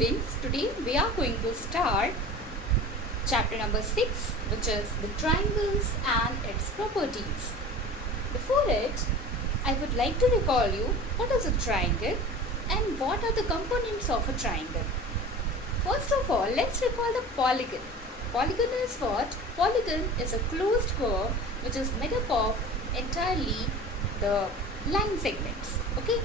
students, today we are going to start chapter number 6, which is the triangles and its properties. Before it, I would like to recall you what is a triangle and what are the components of a triangle. First of all, let's recall the polygon. Polygon is what? Polygon is a closed curve which is made up of entirely the line segments. Okay,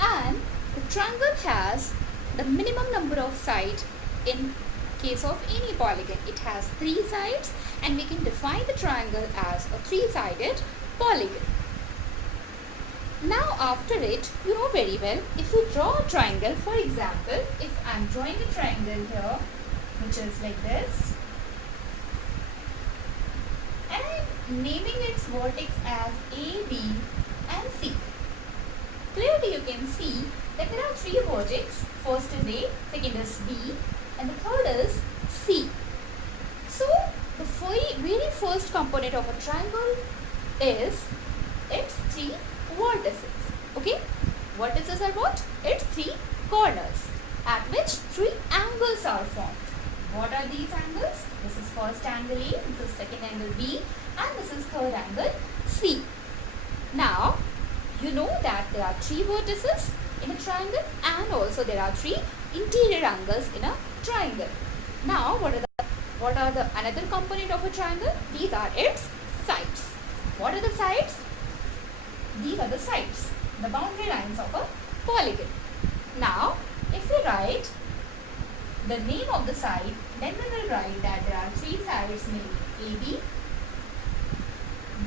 and the triangle has the minimum number of sides in case of any polygon. It has 3 sides and we can define the triangle as a 3-sided polygon. Now after it, you know very well, if we draw a triangle, for example, if I am drawing a triangle here which is like this, and I am naming its vertex as A, B and C. Clearly you can see that there are 3 vertices. First is A, second is B and the third is C. So the very first component of a triangle is its 3 vertices. Okay, vertices are what? Its 3 corners at which 3 angles are formed. What are these angles? This is first angle A, this is second angle B and this is third angle C. Now you know that there are 3 vertices in a triangle and also there are 3 interior angles in a triangle. Now what are the another component of a triangle? These are its sides. What are the sides? These are the sides, the boundary lines of a polygon. Now if we write the name of the side, then we will write that there are 3 sides named AB,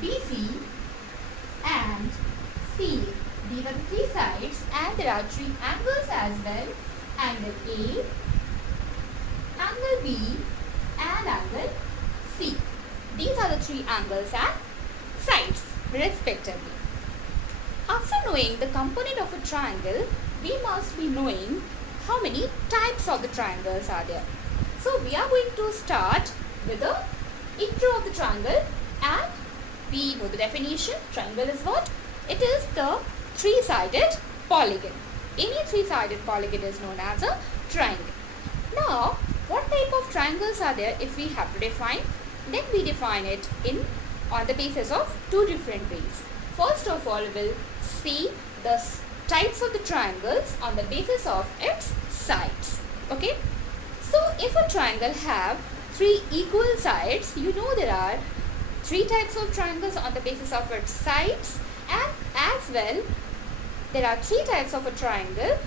BC and C. These are the 3 sides and there are 3 angles as well. Angle A, angle B and angle C. These are the 3 angles and sides respectively. After knowing the component of a triangle, we must be knowing how many types of the triangles are there. So we are going to start with the intro of the triangle, and we know the definition. Triangle is what? It is the 3-sided polygon. Any 3-sided polygon is known as a triangle. Now, what type of triangles are there if we have to define? Then we define it on the basis of 2 different ways. First of all, we will see the types of the triangles on the basis of its sides. Okay. So, if a triangle have 3 equal sides, you know there are 3 types of triangles on the basis of its sides, and as well there are 3 types of a triangle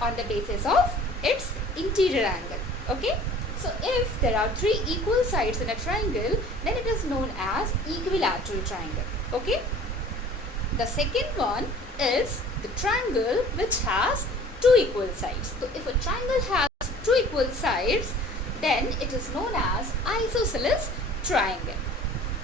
on the basis of its interior angle. Okay. So if there are 3 equal sides in a triangle, then it is known as equilateral triangle. Okay. The second one is the triangle which has 2 equal sides. So if a triangle has 2 equal sides, then it is known as isosceles triangle.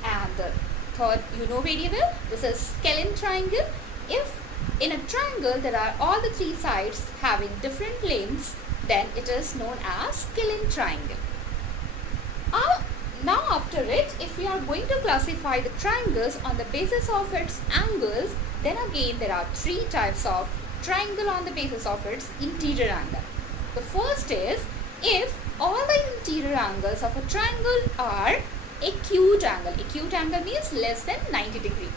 And the third, you know very well, this is scalene triangle. If in a triangle there are all the 3 sides having different lengths, then it is known as scalene triangle. Now after it, if we are going to classify the triangles on the basis of its angles, then again there are 3 types of triangle on the basis of its interior angle. The first is if all the interior angles of a triangle are acute angle. Acute angle means less than 90 degrees.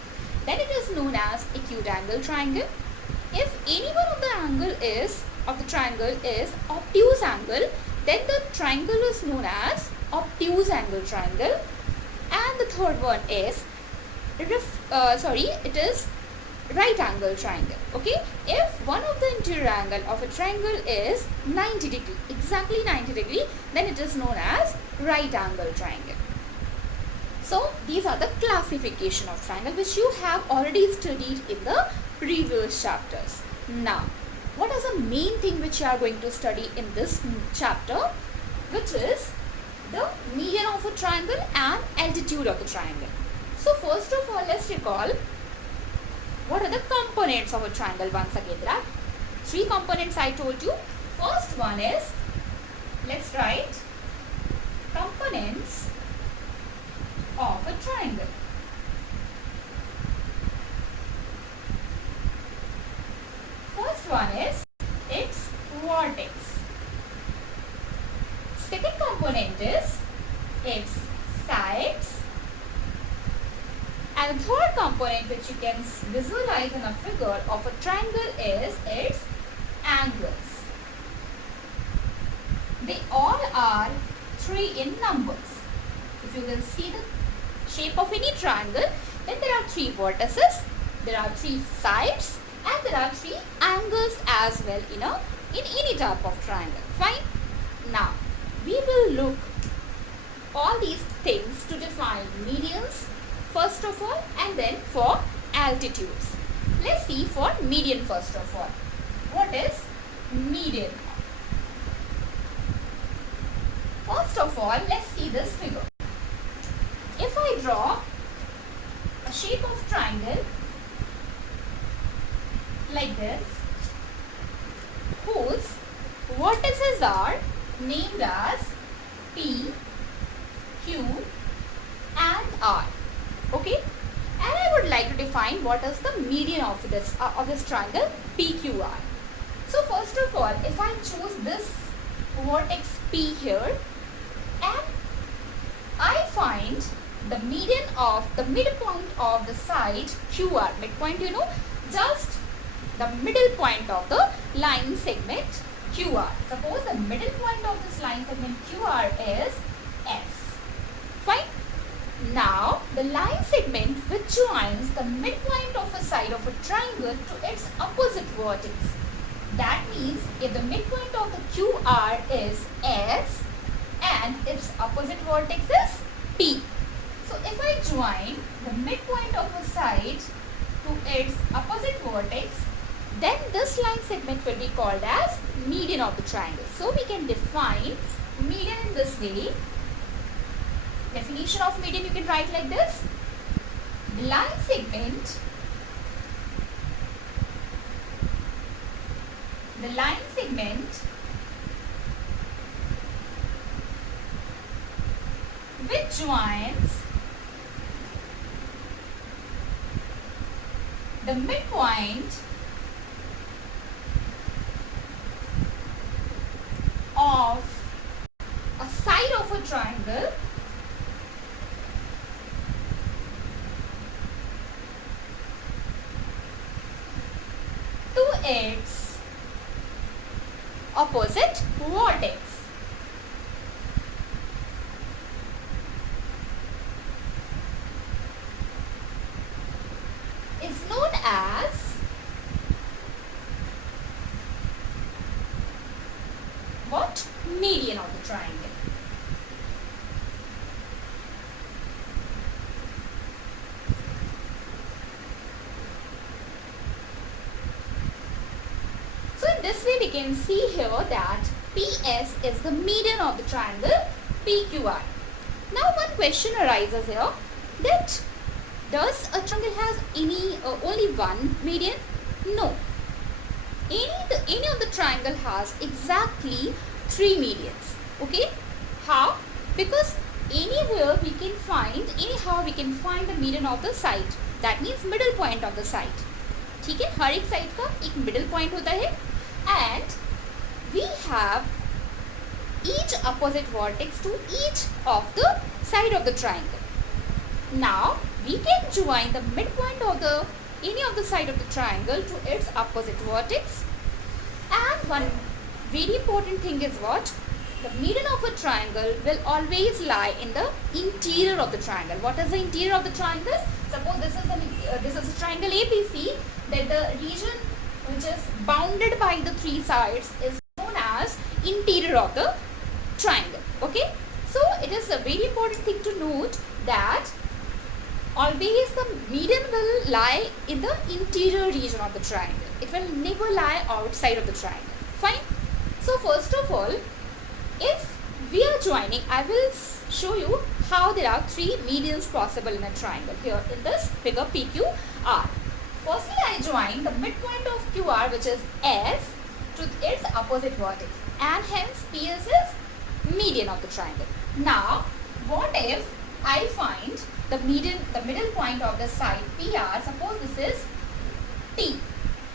Then it is known as acute angle triangle. If any one of the angle of the triangle is obtuse angle, then the triangle is known as obtuse angle triangle. And the third one is it is right angle triangle. Okay, if one of the interior angle of a triangle is 90 degree, exactly 90 degree, then it is known as right angle triangle. So these are the classification of triangle which you have already studied in the previous chapters. Now, what is the main thing which you are going to study in this chapter, which is the median of a triangle and altitude of the triangle. So first of all, let's recall what are the components of a triangle. Once again, there are 3 components I told you. First one is, let's write components of a triangle. First one is its vertex. And the third component which you can visualize in a figure of a triangle is its angles. They all are 3 in numbers. If you will see the shape of any triangle, then there are 3 vertices, there are 3 sides, and there are 3 angles as well in any type of triangle. Fine. Now we will look all these things to define medians first of all, and then for altitudes. Let's see for median first of all. What is median? First of all, let's see this figure. If I draw a shape of triangle like this, whose vertices are named as P, Q and R. Okay, and I would like to define what is the median of this triangle PQR. So first of all, if I choose this vertex P here, and I find the median of the midpoint of the side QR, midpoint, just the middle point of the line segment QR. Suppose the middle point of this line segment QR is S. Fine. Now the line segment which joins the midpoint of a side of a triangle to its opposite vertex. That means if the midpoint of the QR is S and its opposite vertex is P. So if I join the midpoint of a side to its opposite vertex, then this line segment will be called as median of the triangle. So we can define median in this way. Definition of median you can write like this. Line segment, which joins the midpoint of a side of a triangle to its opposite vertex. Is known as what? Median of the triangle. So in this way we can see here that PS is the median of the triangle PQR. Now one question arises here, that does a triangle has only one median? No. Any of the triangle has exactly 3 medians. Okay? How? Because anyhow we can find the median of the side. That means middle point of the side. ठीक है, हर एक side का एक middle point होता है, and we have each opposite vertex to each of the side of the triangle. Now we can join the midpoint of any of the side of the triangle to its opposite vertex. And one very important thing is what? The median of a triangle will always lie in the interior of the triangle. What is the interior of the triangle? Suppose this is a triangle ABC, that the region which is bounded by the 3 sides is known as interior of the triangle. Okay, so it is a very important thing to note that always the median will lie in the interior region of the triangle. It will never lie outside of the triangle. Fine. So first of all, if we are joining, I will show you how there are 3 medians possible in a triangle here in this figure PQR. Firstly, I join the midpoint of QR, which is S, to its opposite vertex, and hence PS is median of the triangle. Now, what if I find the middle point of the side PR? Suppose this is T.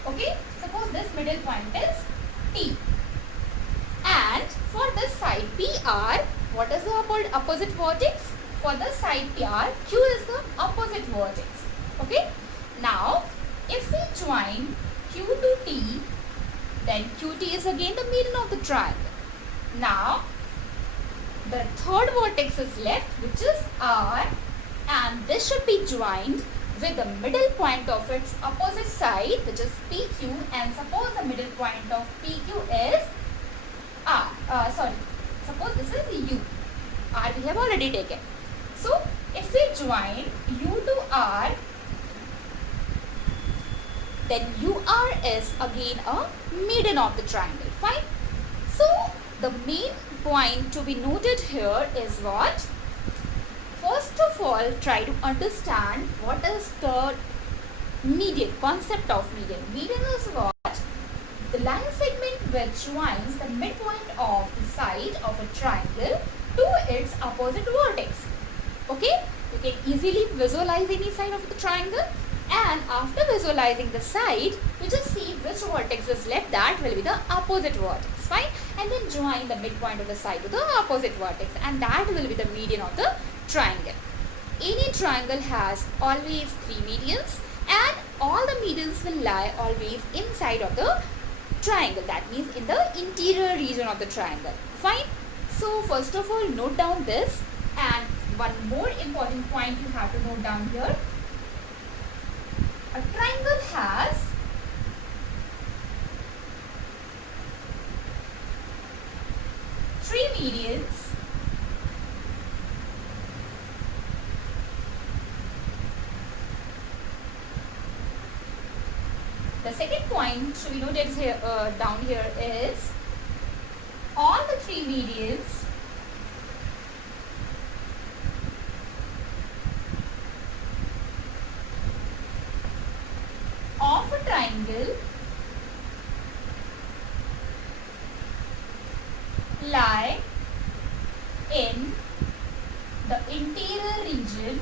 Okay, suppose this middle point is T, and for this side PR, what is the opposite vertex? for the side PR, Q is the opposite vertex. Okay. Now, if we join Q to T, then QT is again the median of the triangle. Now, the third vertex is left, which is R, and this should be joined with the middle point of its opposite side, which is PQ, and suppose the middle point of PQ is suppose this is U. R we have already taken. So, if we join U to R, then UR is again a median of the triangle. Fine. So, the main point to be noted here is what? First of all, try to understand what is the median, concept of median. Median is what? The line segment which joins the midpoint of the side of a triangle to its opposite vertex. Okay? You can easily visualize any side of the triangle, and after visualizing the side, you just see which vertex is left, that will be the opposite vertex. Fine? And then join the midpoint of the side to the opposite vertex, and that will be the median of the triangle. Any triangle has always 3 medians, and all the medians will lie always inside of the triangle, that means in the interior region of the triangle. Fine. So first of all, note down this, and one more important point you have to note down here. A triangle has three medians The second point to be noted here, down here is all the 3 medians of a triangle lie in the interior region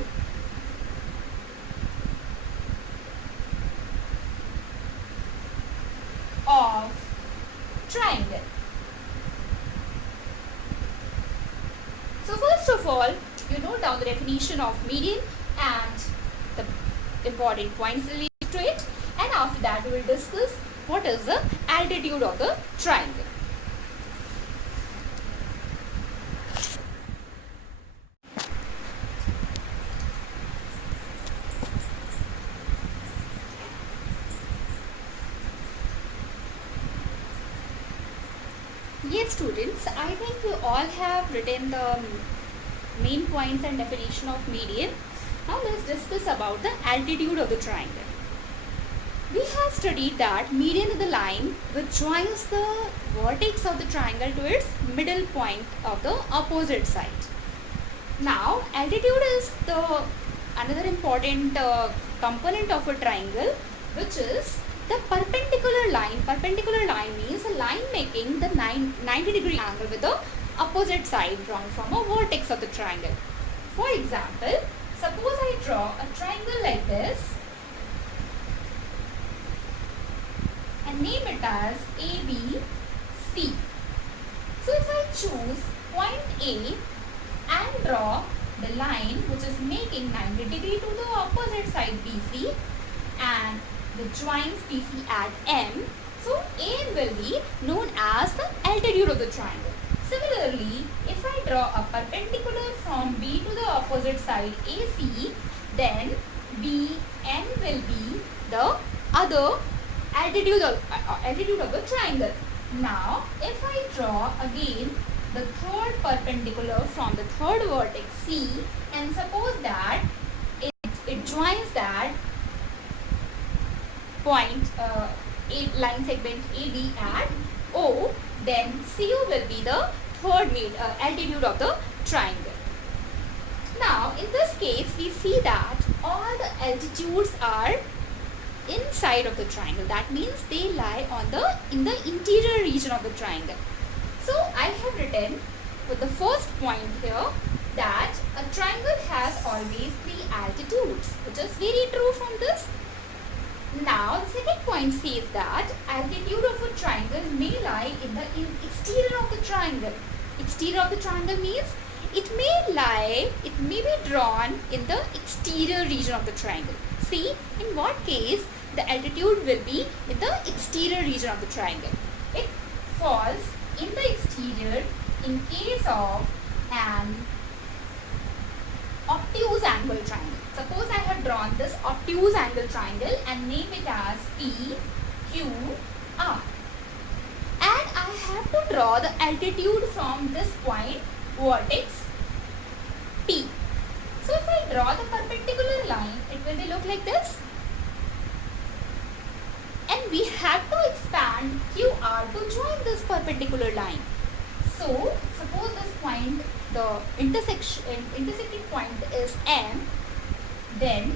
of triangle. So first of all, you note down the definition of median and the important points related to it, and after that we will discuss what is the altitude of the triangle. Yes students, I think you all have written the main points and definition of median. Now let's discuss about the altitude of the triangle. We have studied that median is the line which joins the vertex of the triangle to its middle point of the opposite side. Now altitude is the another important component of a triangle, which is the perpendicular line. Perpendicular line means a line making the 90-degree angle with the opposite side drawn from a vertex of the triangle. For example, suppose I draw a triangle like this and name it as ABC. So if I choose point A and draw the line which is making 90 degree to the opposite side BC, and the joins BC at M, so A will be known as the altitude of the triangle. Similarly, if I draw a perpendicular from B to the opposite side AC, then BN will be the other altitude of the triangle. Now, if I draw again the third perpendicular from the third vertex C, and suppose that it joins that point line segment AB at O, then CO will be the third altitude of the triangle. Now in this case we see that all the altitudes are inside of the triangle, that means they lie in the interior region of the triangle. So I have written with the first point here that a triangle has always 3 altitudes, which is very true from this. Now the second point says that altitude of a triangle may lie in the exterior of the triangle. Exterior of the triangle means it may be drawn in the exterior region of the triangle. See, in what case the altitude will be in the exterior region of the triangle. It falls in the exterior in case of an obtuse angle triangle. Suppose I have drawn this obtuse angle triangle and name it as P, Q, R. And I have to draw the altitude from this point, vertex P. So if I draw the perpendicular line, it will be look like this. And we have to expand QR to join this perpendicular line. So suppose this point, the intersecting point is M, then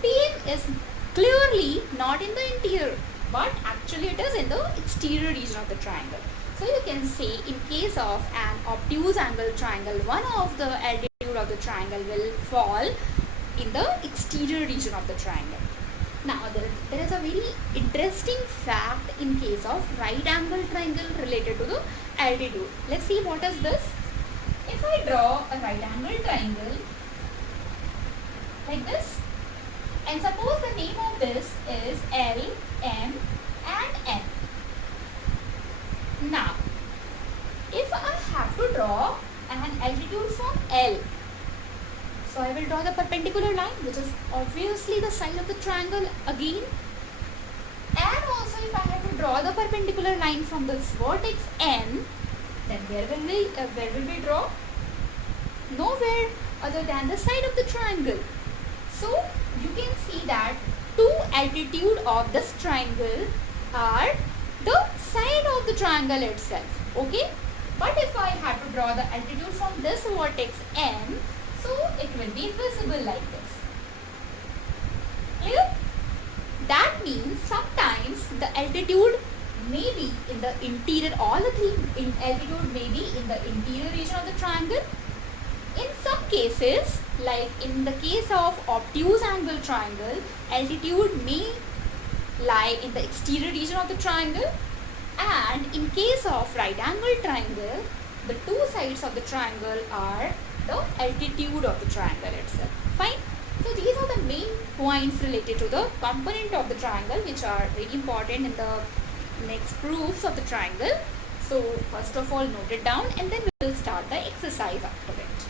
PM is clearly not in the interior, but actually it is in the exterior region of the triangle. So you can say in case of an obtuse angle triangle, one of the altitude of the triangle will fall in the exterior region of the triangle. Now there is a very interesting fact in case of right angle triangle related to the altitude. Let's see what is this. If I draw a right angle triangle like this, and suppose the name of this is L, M and N. Now, if I have to draw an altitude from L, so I will draw the perpendicular line, which is obviously the side of the triangle again. And also if I have to draw the perpendicular line from this vertex N, then where will we draw? Nowhere other than the side of the triangle. So you can see that two altitude of this triangle are the side of the triangle itself. Okay. But if I have to draw the altitude from this vertex N, so it will be visible like this. Clear? That means sometimes the altitude may be in the interior, all the three altitude may be in the interior region of the triangle. In some cases, like in the case of obtuse angle triangle, altitude may lie in the exterior region of the triangle, and in case of right angle triangle, the two sides of the triangle are the altitude of the triangle itself. Fine. So these are the main points related to the component of the triangle, which are very important in the next proofs of the triangle. So first of all, note it down, and then we will start the exercise after it.